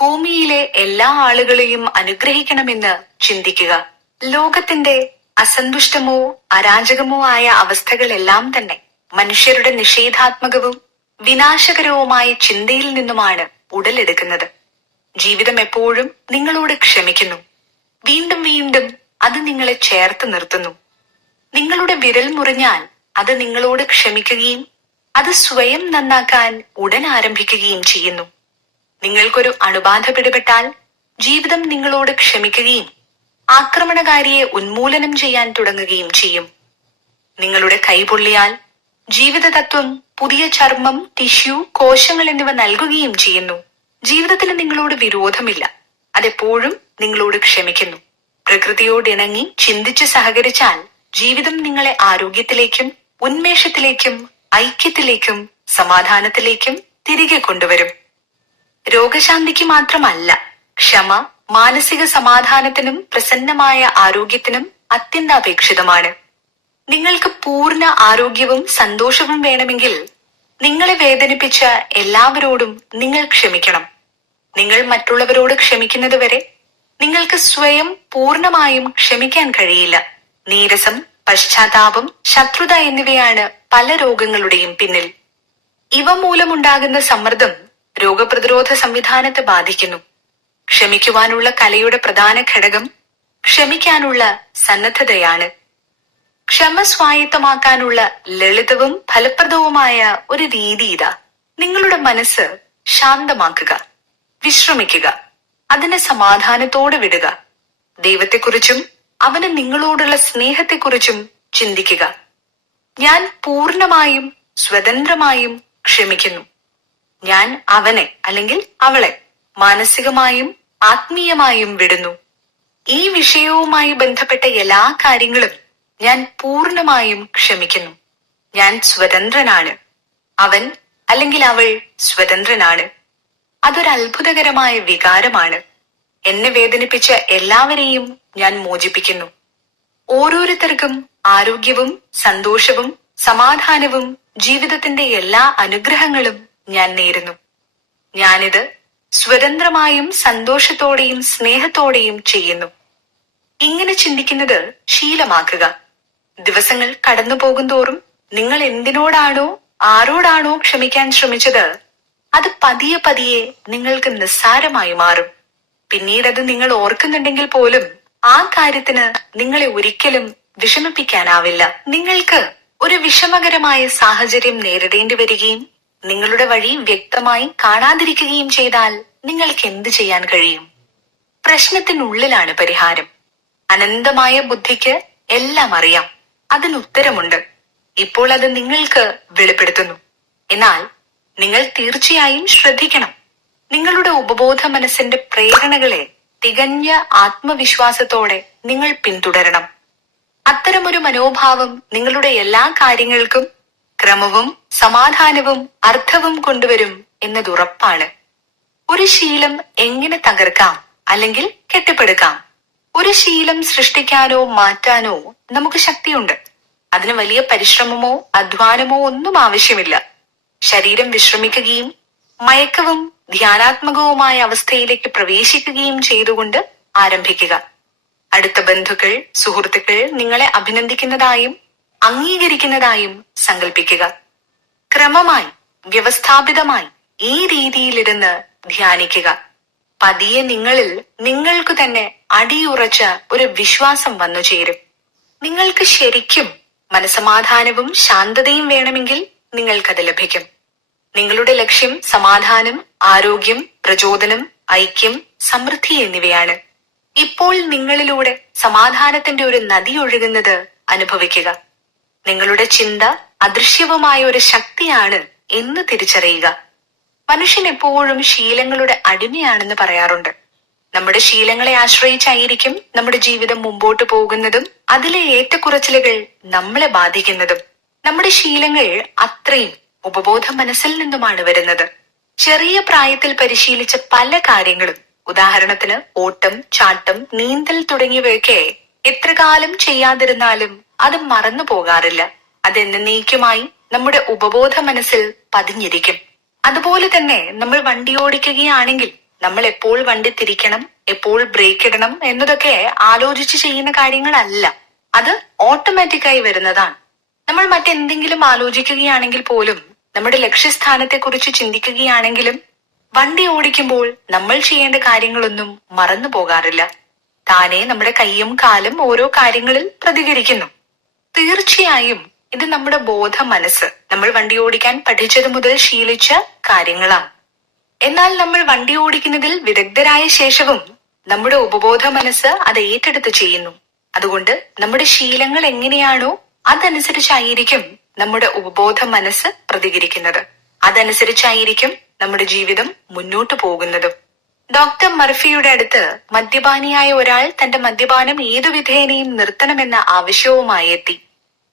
ഭൂമിയിലെ എല്ലാ ആളുകളെയും അനുഗ്രഹിക്കണമെന്ന് ചിന്തിക്കുക. ലോകത്തിന്റെ അസന്തുഷ്ടമോ അരാജകമോ ആയ അവസ്ഥകളെല്ലാം തന്നെ മനുഷ്യരുടെ നിഷേധാത്മകവും വിനാശകരവുമായ ചിന്തയിൽ നിന്നുമാണ് ഉടലെടുക്കുന്നത്. ജീവിതം എപ്പോഴും നിങ്ങളോട് ക്ഷമിക്കുന്നു. വീണ്ടും വീണ്ടും അത് നിങ്ങളെ ചേർത്ത് നിർത്തുന്നു. നിങ്ങളുടെ വിരൽ മുറിഞ്ഞാൽ അത് നിങ്ങളോട് ക്ഷമിക്കുകയും അത് സ്വയം നന്നാക്കാൻ ഉടൻ ആരംഭിക്കുകയും ചെയ്യുന്നു. നിങ്ങൾക്കൊരു അണുബാധ പിടിപെട്ടാൽ ജീവിതം നിങ്ങളോട് ക്ഷമിക്കുകയും ആക്രമണകാരിയെ ഉന്മൂലനം ചെയ്യാൻ തുടങ്ങുകയും ചെയ്യും. നിങ്ങളുടെ കൈ പൊള്ളിയാൽ ജീവിത തത്വം പുതിയ ചർമ്മം, ടിഷ്യൂ, കോശങ്ങൾ എന്നിവ നൽകുകയും ചെയ്യുന്നു. ജീവിതത്തിന് നിങ്ങളോട് വിരോധമില്ല. അതെപ്പോഴും നിങ്ങളോട് ക്ഷമിക്കുന്നു. പ്രകൃതിയോടിണങ്ങി ചിന്തിച്ച് സഹകരിച്ചാൽ ജീവിതം നിങ്ങളെ ആരോഗ്യത്തിലേക്കും ഉന്മേഷത്തിലേക്കും ഐക്യത്തിലേക്കും സമാധാനത്തിലേക്കും തിരികെ കൊണ്ടുവരും. രോഗശാന്തിക്ക് മാത്രമല്ല, ക്ഷമ മാനസിക സമാധാനത്തിനും പ്രസന്നമായ ആരോഗ്യത്തിനും അത്യന്താപേക്ഷിതമാണ്. നിങ്ങൾക്ക് പൂർണ്ണ ആരോഗ്യവും സന്തോഷവും വേണമെങ്കിൽ നിങ്ങളെ വേദനിപ്പിച്ച എല്ലാവരോടും നിങ്ങൾ ക്ഷമിക്കണം. നിങ്ങൾ മറ്റുള്ളവരോട് ക്ഷമിക്കുന്നത് വരെ നിങ്ങൾക്ക് സ്വയം പൂർണ്ണമായും ക്ഷമിക്കാൻ കഴിയില്ല. നീരസം, പശ്ചാത്താപം, ശത്രുത എന്നിവയാണ് പല രോഗങ്ങളുടെയും പിന്നിൽ. ഇവ മൂലമുണ്ടാകുന്ന സമ്മർദ്ദം രോഗപ്രതിരോധ സംവിധാനത്തെ ബാധിക്കുന്നു. ക്ഷമിക്കുവാനുള്ള കലയുടെ പ്രധാന ഘടകം ക്ഷമിക്കാനുള്ള സന്നദ്ധതയാണ്. ക്ഷമ സ്വായത്തമാക്കാനുള്ള ലളിതവും ഫലപ്രദവുമായ ഒരു രീതി ഇതാ. നിങ്ങളുടെ മനസ്സ് ശാന്തമാക്കുക, വിശ്രമിക്കുക, അതിനെ സമാധാനത്തോടെ വിടുക. ദൈവത്തെക്കുറിച്ചും അവന് നിങ്ങളോടുള്ള സ്നേഹത്തെക്കുറിച്ചും ചിന്തിക്കുക. ഞാൻ പൂർണ്ണമായും സ്വതന്ത്രമായും ക്ഷമിക്കുന്നു. ഞാൻ അവനെ അല്ലെങ്കിൽ അവളെ മാനസികമായും ആത്മീയമായും വിടുന്നു. ഈ വിഷയവുമായി ബന്ധപ്പെട്ട എല്ലാ കാര്യങ്ങളും ഞാൻ പൂർണ്ണമായും ക്ഷമിക്കുന്നു. ഞാൻ സ്വതന്ത്രനാണ്. അവൻ അല്ലെങ്കിൽ അവൾ സ്വതന്ത്രനാണ്. അതൊരു അത്ഭുതകരമായ വികാരമാണ്. എന്നെ വേദനിപ്പിച്ച എല്ലാവരെയും ഞാൻ മോചിപ്പിക്കുന്നു. ഓരോരുത്തർക്കും ആരോഗ്യവും സന്തോഷവും സമാധാനവും ജീവിതത്തിന്റെ എല്ലാ അനുഗ്രഹങ്ങളും ഞാൻ നേരുന്നു. ഞാനിത് സ്വതന്ത്രമായും സന്തോഷത്തോടെയും സ്നേഹത്തോടെയും ചെയ്യുന്നു. ഇങ്ങനെ ചിന്തിക്കുന്നത് ശീലമാക്കുക. ദിവസങ്ങൾ കടന്നു പോകുന്തോറും നിങ്ങൾ എന്തിനോടാണോ ആരോടാണോ ക്ഷമിക്കാൻ ശ്രമിച്ചത് അത് പതിയെ പതിയെ നിങ്ങൾക്ക് നിസ്സാരമായി മാറും. പിന്നീട് അത് നിങ്ങൾ ഓർക്കുന്നുണ്ടെങ്കിൽ പോലും ആ കാര്യത്തിന് നിങ്ങളെ ഒരിക്കലും വിഷമിപ്പിക്കാനാവില്ല. നിങ്ങൾക്ക് ഒരു വിഷമകരമായ സാഹചര്യം നേരിടേണ്ടി വരികയും നിങ്ങളുടെ വഴി വ്യക്തമായി കാണാതിരിക്കുകയും ചെയ്താൽ നിങ്ങൾക്ക് എന്ത് ചെയ്യാൻ കഴിയും? പ്രശ്നത്തിനുള്ളിലാണ് പരിഹാരം. അനന്തമായ ബുദ്ധിക്ക് എല്ലാം അറിയാം. അതിന് ഉത്തരമുണ്ട്. ഇപ്പോൾ അത് നിങ്ങൾക്ക് വെളിപ്പെടുത്തുന്നു. എന്നാൽ നിങ്ങൾ തീർച്ചയായും ശ്രദ്ധിക്കണം. നിങ്ങളുടെ ഉപബോധ മനസ്സിന്റെ പ്രേരണകളെ തികഞ്ഞ ആത്മവിശ്വാസത്തോടെ നിങ്ങൾ പിന്തുടരണം. അത്തരമൊരു മനോഭാവം നിങ്ങളുടെ എല്ലാ കാര്യങ്ങൾക്കും ക്രമവും സമാധാനവും അർത്ഥവും കൊണ്ടുവരും എന്നത് ഉറപ്പാണ്. ഒരു ശീലം എങ്ങനെ തകർക്കാം അല്ലെങ്കിൽ കെട്ടിപ്പടുക്കാം? ഒരു ശീലം സൃഷ്ടിക്കാനോ മാറ്റാനോ നമുക്ക് ശക്തിയുണ്ട്. അതിന് വലിയ പരിശ്രമമോ അധ്വാനമോ ഒന്നും ആവശ്യമില്ല. ശരീരം വിശ്രമിക്കുകയും മയക്കവും ധ്യാനാത്മകവുമായ അവസ്ഥയിലേക്ക് പ്രവേശിക്കുകയും ചെയ്തുകൊണ്ട് ആരംഭിക്കുക. അടുത്ത ബന്ധുക്കൾ, സുഹൃത്തുക്കൾ നിങ്ങളെ അഭിനന്ദിക്കുന്നതായും അംഗീകരിക്കുന്നതായും സങ്കല്പിക്കുക. ക്രമമായി വ്യവസ്ഥാപിതമായി ഈ രീതിയിലിരുന്ന് ധ്യാനിക്കുക. പതിയെ നിങ്ങളിൽ നിങ്ങൾക്ക് തന്നെ അടിയുറച്ച ഒരു വിശ്വാസം വന്നു ചേരും. നിങ്ങൾക്ക് ശരിക്കും മനസമാധാനവും ശാന്തതയും വേണമെങ്കിൽ നിങ്ങൾക്കത് ലഭിക്കും. നിങ്ങളുടെ ലക്ഷ്യം സമാധാനം, ആരോഗ്യം, പ്രചോദനം, ഐക്യം, സമൃദ്ധി എന്നിവയാണ്. ഇപ്പോൾ നിങ്ങളിലൂടെ സമാധാനത്തിന്റെ ഒരു നദി ഒഴുകുന്നത് അനുഭവിക്കുക. നിങ്ങളുടെ ചിന്ത അദൃശ്യവുമായ ഒരു ശക്തിയാണ് എന്ന് തിരിച്ചറിയുക. മനുഷ്യൻ എപ്പോഴും ശീലങ്ങളുടെ അടിമയാണെന്ന് പറയാറുണ്ട്. നമ്മുടെ ശീലങ്ങളെ ആശ്രയിച്ചായിരിക്കും നമ്മുടെ ജീവിതം മുമ്പോട്ട് പോകുന്നതും അതിലെ ഏറ്റക്കുറച്ചിലുകൾ നമ്മളെ ബാധിക്കുന്നതും. നമ്മുടെ ശീലങ്ങൾ അത്രയും ഉപബോധ മനസ്സിൽ നിന്നുമാണ് വരുന്നത്. ചെറിയ പ്രായത്തിൽ പരിശീലിച്ച പല കാര്യങ്ങളും, ഉദാഹരണത്തിന് ഓട്ടം, ചാട്ടം, നീന്തൽ തുടങ്ങിയവയൊക്കെ എത്ര കാലം ചെയ്യാതിരുന്നാലും അത് മറന്നു പോകാറില്ല. അത് എന്നേക്കുമായി നമ്മുടെ ഉപബോധ മനസ്സിൽ പതിഞ്ഞിരിക്കും. അതുപോലെ തന്നെ നമ്മൾ വണ്ടി ഓടിക്കുകയാണെങ്കിൽ നമ്മൾ എപ്പോൾ വണ്ടി തിരിക്കണം, എപ്പോൾ ബ്രേക്ക് ഇടണം എന്നതൊക്കെ ആലോചിച്ച് ചെയ്യുന്ന കാര്യങ്ങളല്ല. അത് ഓട്ടോമാറ്റിക്കായി വരുന്നതാണ്. നമ്മൾ മറ്റെന്തെങ്കിലും ആലോചിക്കുകയാണെങ്കിൽ പോലും, നമ്മുടെ ലക്ഷ്യസ്ഥാനത്തെ കുറിച്ച് ചിന്തിക്കുകയാണെങ്കിലും വണ്ടി ഓടിക്കുമ്പോൾ നമ്മൾ ചെയ്യേണ്ട കാര്യങ്ങളൊന്നും മറന്നു പോകാറില്ല. താനെ നമ്മുടെ കൈയും കാലും ഓരോ കാര്യങ്ങളിൽ പ്രതികരിക്കുന്നു. തീർച്ചയായും ഇത് നമ്മുടെ ബോധ മനസ്സ് നമ്മൾ വണ്ടി ഓടിക്കാൻ പഠിച്ചത് മുതൽ ശീലിച്ച കാര്യങ്ങളാണ്. എന്നാൽ നമ്മൾ വണ്ടി ഓടിക്കുന്നതിൽ വിദഗ്ധരായ ശേഷവും നമ്മുടെ ഉപബോധ മനസ്സ് അത് ഏറ്റെടുത്ത് ചെയ്യുന്നു. അതുകൊണ്ട് നമ്മുടെ ശീലങ്ങൾ എങ്ങനെയാണോ അതനുസരിച്ചായിരിക്കും നമ്മുടെ ഉപബോധ മനസ്സ് പ്രതികരിക്കുന്നത്. അതനുസരിച്ചായിരിക്കും നമ്മുടെ ജീവിതം മുന്നോട്ടു പോകുന്നതും. ഡോക്ടർ മർഫിയുടെ അടുത്ത് മദ്യപാനിയായ ഒരാൾ തന്റെ മദ്യപാനം ഏതു വിധേനയും നിർത്തണമെന്ന ആവശ്യവുമായി എത്തി.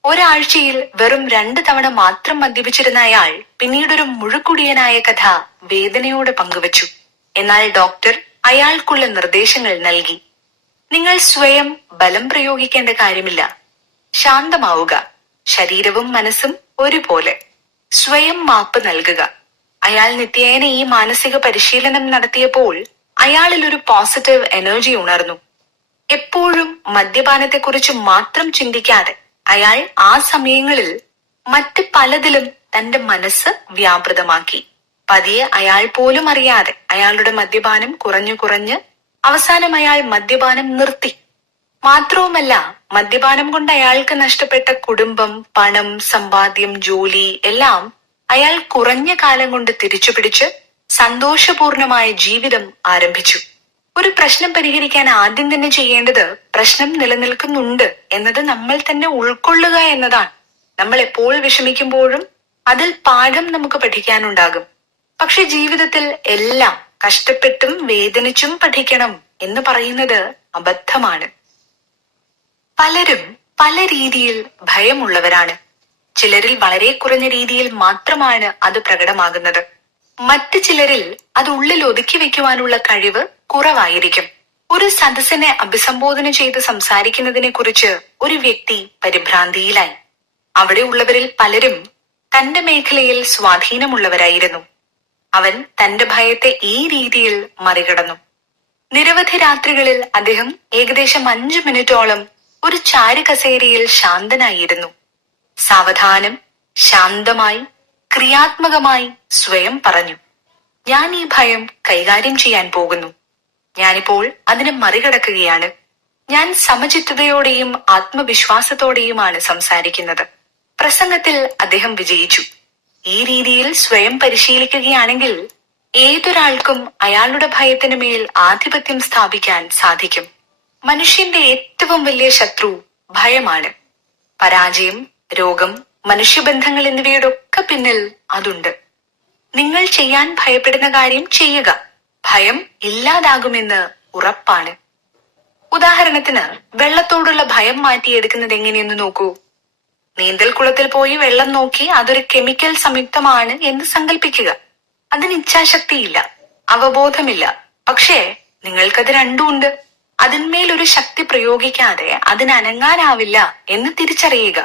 ഒരാഴ്ചയിൽ വെറും 2 തവണ മാത്രം മദ്യപിച്ചിരുന്ന അയാൾ പിന്നീടൊരു മുഴുക്കുടിയനായ കഥ വേദനയോടെ പങ്കുവച്ചു. എന്നാൽ ഡോക്ടർ അയാൾക്കുള്ള നിർദ്ദേശങ്ങൾ നൽകി. നിങ്ങൾ സ്വയം ബലം പ്രയോഗിക്കേണ്ട കാര്യമില്ല. ശാന്തമാവുക. ശരീരവും മനസ്സും ഒരുപോലെ. സ്വയം മാപ്പ് നൽകുക. അയാൾ നിത്യേന ഈ മാനസിക പരിശീലനം നടത്തിയപ്പോൾ അയാളിൽ ഒരു പോസിറ്റീവ് എനർജി ഉണർന്നു. എപ്പോഴും മദ്യപാനത്തെക്കുറിച്ച് മാത്രം ചിന്തിക്കാതെ അയാൾ ആ സമയങ്ങളിൽ മറ്റ് പലതിലും തന്റെ മനസ്സ് വ്യാപൃതമാക്കി. പതിയെ അയാൾ പോലും അറിയാതെ അയാളുടെ മദ്യപാനം കുറഞ്ഞു കുറഞ്ഞ് അവസാനം അയാൾ മദ്യപാനം നിർത്തി. മാത്രവുമല്ല, മദ്യപാനം കൊണ്ട് അയാൾക്ക് നഷ്ടപ്പെട്ട കുടുംബം, പണം, സമ്പാദ്യം, ജോലി എല്ലാം അയാൾ കുറഞ്ഞ കാലം കൊണ്ട് തിരിച്ചുപിടിച്ച് സന്തോഷപൂർണമായ ജീവിതം ആരംഭിച്ചു. ഒരു പ്രശ്നം പരിഹരിക്കാൻ ആദ്യം തന്നെ ചെയ്യേണ്ടത് പ്രശ്നം നിലനിൽക്കുന്നുണ്ട് എന്നത് നമ്മൾ തന്നെ ഉൾക്കൊള്ളുക എന്നതാണ്. നമ്മൾ എപ്പോൾ വിഷമിക്കുമ്പോഴും അതിൽ പാഠം നമുക്ക് പഠിക്കാനുണ്ടാകും. പക്ഷെ ജീവിതത്തിൽ എല്ലാം കഷ്ടപ്പെട്ടും വേദനിച്ചും പഠിക്കണം എന്ന് പറയുന്നത് അബദ്ധമാണ്. പലരും പല രീതിയിൽ ഭയമുള്ളവരാണ്. ചിലരിൽ വളരെ കുറഞ്ഞ രീതിയിൽ മാത്രമാണ് അത് പ്രകടമാകുന്നത്. മറ്റു ചിലരിൽ അത് ഉള്ളിൽ ഒതുക്കി വെക്കുവാനുള്ള കഴിവ് കുറവായിരിക്കും. ഒരു സദസ്സിനെ അഭിസംബോധന ചെയ്ത് സംസാരിക്കുന്നതിനെ കുറിച്ച് ഒരു വ്യക്തി പരിഭ്രാന്തിയിലായി. അവിടെ ഉള്ളവരിൽ പലരും തന്റെ മേഖലയിൽ സ്വാധീനമുള്ളവരായിരുന്നു. അവൻ തന്റെ ഭയത്തെ ഈ രീതിയിൽ മറികടന്നു. നിരവധി രാത്രികളിൽ അദ്ദേഹം ഏകദേശം 5 മിനിറ്റോളം ഒരു ചാരുകസേരയിൽ ശാന്തനായിരുന്നു. സാവധാനം, ശാന്തമായി, ക്രിയാത്മകമായി സ്വയം പറഞ്ഞു, ഞാൻ ഈ ഭയം കൈകാര്യം ചെയ്യാൻ പോകുന്നു. ഞാനിപ്പോൾ അതിനെ മറികടക്കുകയാണ്. ഞാൻ സമചിത്തതയോടെയും ആത്മവിശ്വാസത്തോടെയുമാണ് സംസാരിക്കുന്നത്. പ്രസംഗത്തിൽ അദ്ദേഹം വിജയിച്ചു. ഈ രീതിയിൽ സ്വയം പരിശീലിക്കുകയാണെങ്കിൽ ഏതൊരാൾക്കും അയാളുടെ ഭയത്തിനു മേൽ ആധിപത്യം സ്ഥാപിക്കാൻ സാധിക്കും. മനുഷ്യന്റെ ഏറ്റവും വലിയ ശത്രു ഭയമാണ്. പരാജയം, രോഗം, മനുഷ്യബന്ധങ്ങൾ എന്നിവയുടെ ഒക്കെ പിന്നിൽ അതുണ്ട്. നിങ്ങൾ ചെയ്യാൻ ഭയപ്പെടുന്ന കാര്യം ചെയ്യുക. ഭയം ഇല്ലാതാകുമെന്ന് ഉറപ്പാണ്. ഉദാഹരണത്തിന്, വെള്ളത്തോടുള്ള ഭയം മാറ്റിയെടുക്കുന്നത് എങ്ങനെയെന്ന് നോക്കൂ. നീന്തൽക്കുളത്തിൽ പോയി വെള്ളം നോക്കി അതൊരു കെമിക്കൽ സംയുക്തമാണ് എന്ന് സങ്കല്പിക്കുക. അതിന് ഇച്ഛാശക്തിയില്ല, അവബോധമില്ല. പക്ഷേ നിങ്ങൾക്കത് രണ്ടും ഉണ്ട്. അതിന്മേൽ ഒരു ശക്തി പ്രയോഗിക്കാതെ അതിന് അനങ്ങാനാവില്ല എന്ന് തിരിച്ചറിയുക.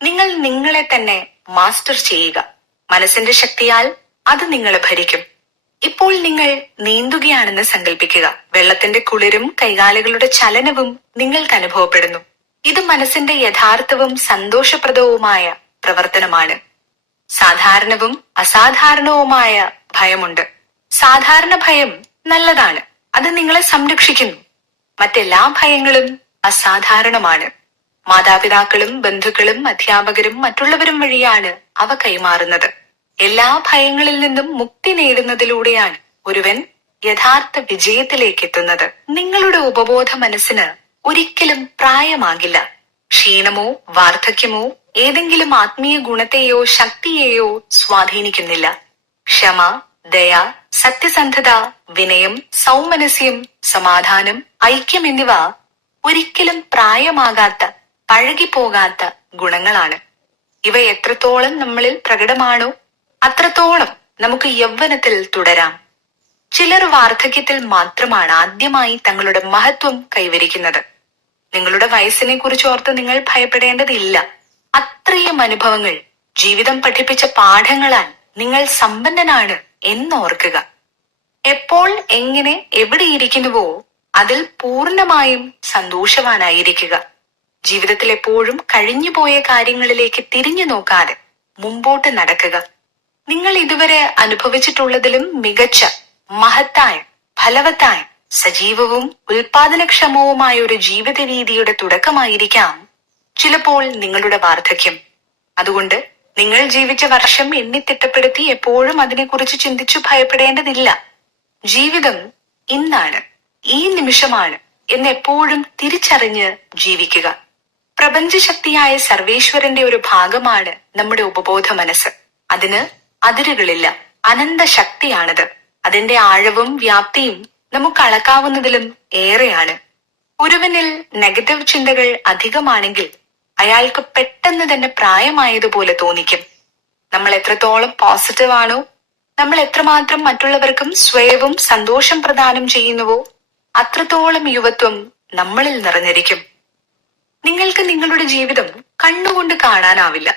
നിങ്ങൾ നിങ്ങളെ തന്നെ മാസ്റ്റർ ചെയ്യുക. മനസ്സിന്റെ ശക്തിയാൽ അത് നിങ്ങളെ ഭരിക്കും. ഇപ്പോൾ നിങ്ങൾ നീന്തുകയാണെന്ന് സങ്കല്പിക്കുക. വെള്ളത്തിന്റെ കുളിരും കൈകാലുകളുടെ ചലനവും നിങ്ങൾക്ക് അനുഭവപ്പെടുന്നു. ഇത് മനസ്സിന്റെ യഥാർത്ഥവും സന്തോഷപ്രദവുമായ പ്രവർത്തനമാണ്. സാധാരണവും അസാധാരണവുമായ ഭയമുണ്ട്. സാധാരണ ഭയം നല്ലതാണ്, അത് നിങ്ങളെ സംരക്ഷിക്കുന്നു. മറ്റെല്ലാ ഭയങ്ങളും അസാധാരണമാണ്. മാതാപിതാക്കളും ബന്ധുക്കളും അധ്യാപകരും മറ്റുള്ളവരും വഴിയാണ് അവ കൈമാറുന്നത്. എല്ലാ ഭയങ്ങളിൽ നിന്നും മുക്തി നേടുന്നതിലൂടെയാണ് ഒരുവൻ യഥാർത്ഥ വിജയത്തിലേക്ക് എത്തുന്നത്. നിങ്ങളുടെ ഉപബോധ മനസ്സിന് ഒരിക്കലും പ്രായമാകില്ല. ക്ഷീണമോ വാർദ്ധക്യമോ ഏതെങ്കിലും ആത്മീയ ഗുണത്തെയോ ശക്തിയെയോ സ്വാധീനിക്കുന്നില്ല. ക്ഷമ, ദയ, സത്യസന്ധത, വിനയം, സൗമനസ്യം, സമാധാനം, ഐക്യം എന്നിവ ഒരിക്കലും പ്രായമാകാത്ത, പഴകിപ്പോകാത്ത ഗുണങ്ങളാണ്. ഇവ എത്രത്തോളം നമ്മളിൽ പ്രകടമാണോ അത്രത്തോളം നമുക്ക് യൗവനത്തിൽ തുടരാം. ചിലർ വാർദ്ധക്യത്തിൽ മാത്രമാണ് ആദ്യമായി തങ്ങളുടെ മഹത്വം കൈവരിക്കുന്നത്. നിങ്ങളുടെ വയസ്സിനെ കുറിച്ച് ഓർത്ത് നിങ്ങൾ ഭയപ്പെടേണ്ടതില്ല. അത്രയും അനുഭവങ്ങൾ, ജീവിതം പഠിപ്പിച്ച പാഠങ്ങളാൽ നിങ്ങൾ സമ്പന്നനാണ് എന്നോർക്കുക. എപ്പോൾ, എങ്ങനെ, എവിടെ ഇരിക്കുന്നുവോ അതിൽ പൂർണ്ണമായും സന്തോഷവാനായിരിക്കുക. ജീവിതത്തിൽ എപ്പോഴും കഴിഞ്ഞുപോയ കാര്യങ്ങളിലേക്ക് തിരിഞ്ഞു നോക്കാതെ മുമ്പോട്ട് നടക്കുക. നിങ്ങൾ ഇതുവരെ അനുഭവിച്ചിട്ടുള്ളതിലും മികച്ച, മഹത്തായ, ഫലവത്തായ, സജീവവും ഉൽപാദനക്ഷമവുമായ ഒരു ജീവിത രീതിയുടെ തുടക്കമായിരിക്കാം ചിലപ്പോൾ നിങ്ങളുടെ വാർദ്ധക്യം. അതുകൊണ്ട് നിങ്ങൾ ജീവിച്ച വർഷം എണ്ണിത്തിട്ടപ്പെടുത്തി എപ്പോഴും അതിനെക്കുറിച്ച് ചിന്തിച്ചു ഭയപ്പെടേണ്ടതില്ല. ജീവിതം ഇന്നാണ്, ഈ നിമിഷമാണ് എന്ന് എപ്പോഴും തിരിച്ചറിഞ്ഞ് ജീവിക്കുക. പ്രപഞ്ചശക്തിയായ സർവേശ്വരന്റെ ഒരു ഭാഗമാണ് നമ്മുടെ ഉപബോധ മനസ്സ്. അതിന് അതിരുകളില്ല, അനന്ത ശക്തിയാണത്. അതിന്റെ ആഴവും വ്യാപ്തിയും നമുക്ക് അളക്കാവുന്നതിലും ഏറെയാണ്. ഒരുവനിൽ നെഗറ്റീവ് ചിന്തകൾ അധികമാണെങ്കിൽ അയാൾക്ക് പെട്ടെന്ന് തന്നെ പ്രായമായതുപോലെ തോന്നിക്കും. നമ്മൾ എത്രത്തോളം പോസിറ്റീവ് ആണോ, നമ്മൾ എത്രമാത്രം മറ്റുള്ളവർക്കും സ്വയവും സന്തോഷം പ്രദാനം ചെയ്യുന്നുവോ അത്രത്തോളം യുവത്വം നമ്മളിൽ നിറഞ്ഞിരിക്കും. നിങ്ങൾക്ക് നിങ്ങളുടെ ജീവിതം കണ്ണുകൊണ്ട് കാണാനാവില്ല,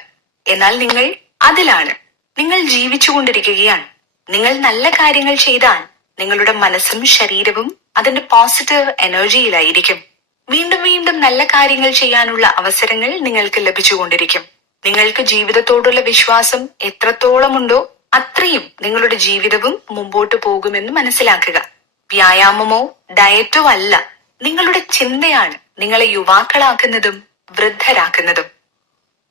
എന്നാൽ നിങ്ങൾ അതിലാണ്. നിങ്ങൾ ജീവിച്ചുകൊണ്ടിരിക്കുകയാണ്. നിങ്ങൾ നല്ല കാര്യങ്ങൾ ചെയ്താൽ നിങ്ങളുടെ മനസ്സും ശരീരവും അതിന്റെ പോസിറ്റീവ് എനർജിയിലായിരിക്കും. വീണ്ടും വീണ്ടും നല്ല കാര്യങ്ങൾ ചെയ്യാനുള്ള അവസരങ്ങൾ നിങ്ങൾക്ക് ലഭിച്ചുകൊണ്ടിരിക്കും. നിങ്ങൾക്ക് ജീവിതത്തോടുള്ള വിശ്വാസം എത്രത്തോളമുണ്ടോ അത്രയും നിങ്ങളുടെ ജീവിതവും മുമ്പോട്ട് പോകുമെന്ന് മനസ്സിലാക്കുക. വ്യായാമമോ ഡയറ്റോ അല്ല, നിങ്ങളുടെ ചിന്തയാണ് നിങ്ങളെ യുവാക്കളാക്കുന്നതും വൃദ്ധരാക്കുന്നതും.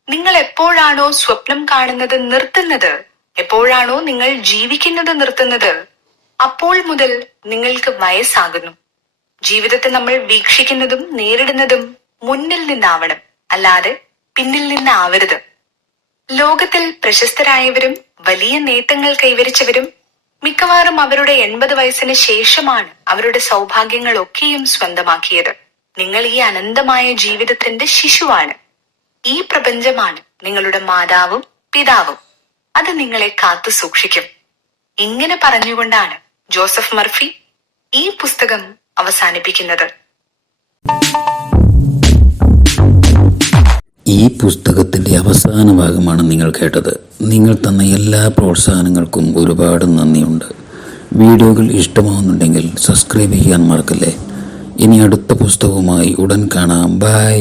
നിങ്ങൾ എപ്പോഴാണോ സ്വപ്നം കാണുന്നത് നിർത്തുന്നത്, എപ്പോഴാണോ നിങ്ങൾ ജീവിക്കുന്നത് നിർത്തുന്നത്, അപ്പോൾ മുതൽ നിങ്ങൾക്ക് വയസ്സാകുന്നു. ജീവിതത്തെ നമ്മൾ വീക്ഷിക്കുന്നതും നേരിടുന്നതും മുന്നിൽ നിന്നാവണം, അല്ലാതെ പിന്നിൽ നിന്നാവരുത്. ലോകത്തിൽ പ്രശസ്തരായവരും വലിയ നേട്ടങ്ങൾ കൈവരിച്ചവരും മിക്കവാറും അവരുടെ 80 വയസ്സിന് ശേഷമാണ് അവരുടെ സൗഭാഗ്യങ്ങളൊക്കെയും സ്വന്തമാക്കിയത്. നിങ്ങൾ ഈ അനന്തമായ ജീവിതത്തിന്റെ ശിശുവാണ്. ഈ പ്രപഞ്ചമാണ് നിങ്ങളുടെ മാതാവും പിതാവും. അത് നിങ്ങളെ കാത്തു സൂക്ഷിക്കും. ഇങ്ങനെ പറഞ്ഞുകൊണ്ടാണ് ജോസഫ് മർഫി ഈ പുസ്തകം അവസാനിപ്പിക്കുന്നത്. ഈ പുസ്തകത്തിൻ്റെ അവസാന ഭാഗമാണ് നിങ്ങൾ കേട്ടത്. നിങ്ങൾ തന്ന എല്ലാ പ്രോത്സാഹനങ്ങൾക്കും ഒരുപാട് നന്ദിയുണ്ട്. വീഡിയോകൾ ഇഷ്ടമാവുന്നുണ്ടെങ്കിൽ സബ്സ്ക്രൈബ് ചെയ്യാൻ മറക്കല്ലേ. ഇനി അടുത്ത പുസ്തകവുമായി ഉടൻ കാണാം. ബൈ.